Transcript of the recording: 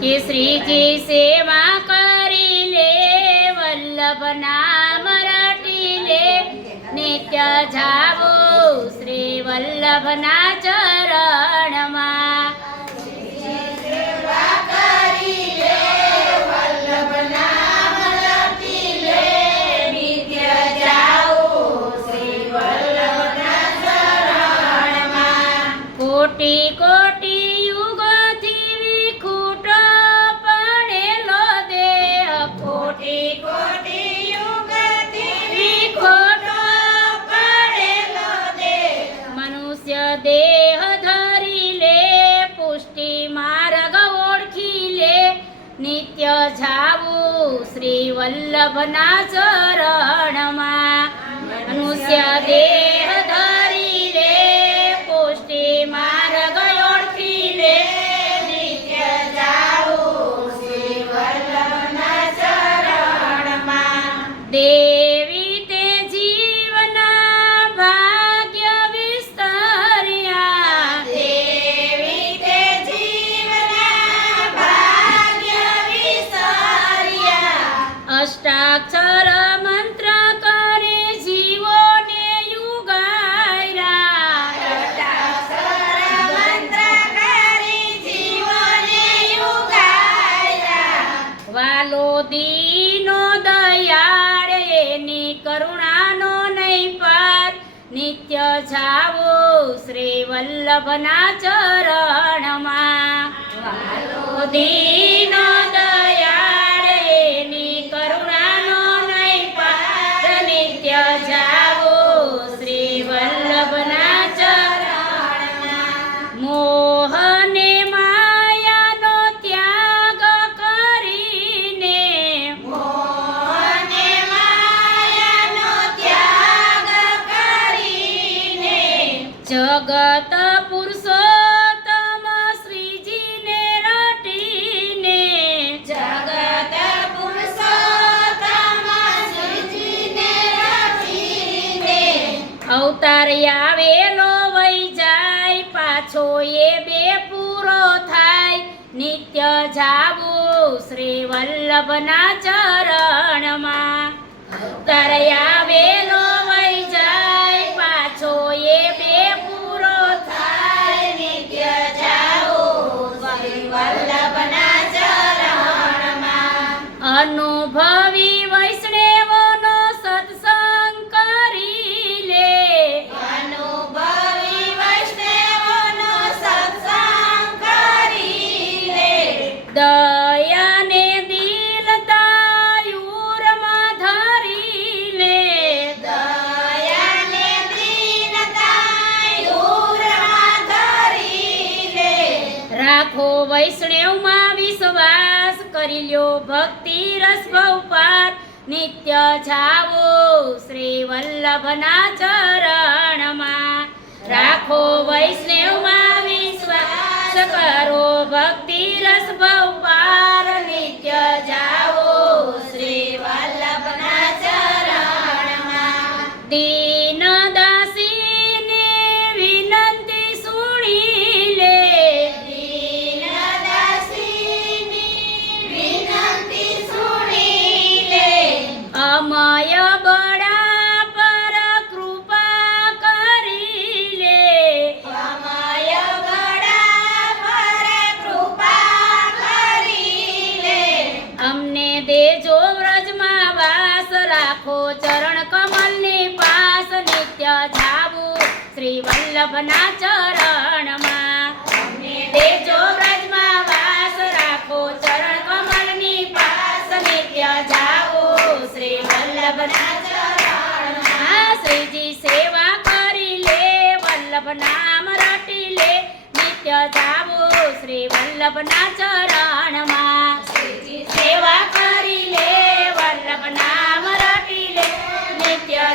કે શ્રીજી સેવા કરી લે, વલ્લભ નામ રટી લે, નિત્ય જાવું શ્રી વલ્લભના ચરણમાં. કોટી કોટી યુગથી વિખૂટ પડેલો દેહ, કોટી કોટી યુગથી વિખૂટ પડેલો દેહ, મનુષ્ય દેહ ધરી લે, પુષ્ટિ માર્ગ ઓળખી લે, નિત્ય જાવું શ્રી વલ્લભના ચરણમાં. મનુષ્ય દેહ ધરી લે, પુષ્ટિ માર્ગ ઓળખી લે, નિત્ય જાવું શ્રી વલ્લભના ચરણમાં. દેવી તે જીવના ભાગ્ય વિસ્તર્યા, દેવી તે જીવના ભાગ્ય વિસ્તર્યા, અષ્ટાક્ષર મંત્ર કરે જીવોને યુગાયરા, અષ્ટાક્ષર મંત્ર કરે જીવોને યુગાયરા, વાલો દીનો દયાળ એની કરુણાનો નહીં પાર, નિત્ય જાવું શ્રી વલ્લભના ચરણમાં. વાલો દીનો દયાળ એની કરુણાનો નહીં પાર, નિત્ય જાવું શ્રી વલ્લભના ચરણમાં. મોહને માયાનો ત્યાગ કરીને, મોહને માયાનો ત્યાગ કરીને, જગત પુરુષોત્તમ શ્રીજીને રટીને, જગત પુરુષોત્તમ શ્રીજીને રટીને, અવતાર આવેલો વહી જાય, પાછો એ બે પૂરો થાય, નિત્ય જાવું શ્રી વલ્લભના ચરણમાં. અવતાર આવેલો વહી જાય, પાછો એ બે પૂરો થાય, નિત્ય જાવું શ્રી વલ્લભના ચરણમાં. અનુભવી વૈષ્ણવોનો સત્સંગ કરી લે, અનુભવી વૈષ્ણવોનો સત્સંગ કરી લે, દયાને દીનતાયુરમાં ધરી લે, દયાને દીનતાયુરમાં ધરી લે, રાખો વૈષ્ણવમાં વિશ્વાસ, કરી લ્યો ભક્તિ રસ ભવ પાર, નિત્ય જાવું શ્રી વલ્લભના ચરણમાં. રાખો વૈષ્ણવમાં વિશ્વાસ, કરો ભક્તિ રસ ભવ પાર, નિત્ય જાવું શ્રી વલ્લભના ચરણમાં. દીન દાસીને વિનંતી સુણી લે, દીન દાસીની વિનંતી સુણી લે, અમય બળા પર કૃપા કરી લે, અમય બળા પર કૃપા કરી લે, અમને દેજો વ્રજમાં વાસ, રાખો ચરણ કમલની પાસ, નિત્ય જાવું શ્રી વલ્લભના ચરણમાં. અમને દેજો વ્રજમાં વાસ, રાખો ચરણ કમલની પાસ, નિત્ય જાવું શ્રી વલ્લભના ચરણમાં. શ્રીજી સેવા કરી લે, વલ્લભ નામ રટી લે, નિત્ય જાવું શ્રી વલ્લભના ચરણમાં. શ્રીજી સેવા કરી લે, વલ્લભ નામ રટી લે, નિત્ય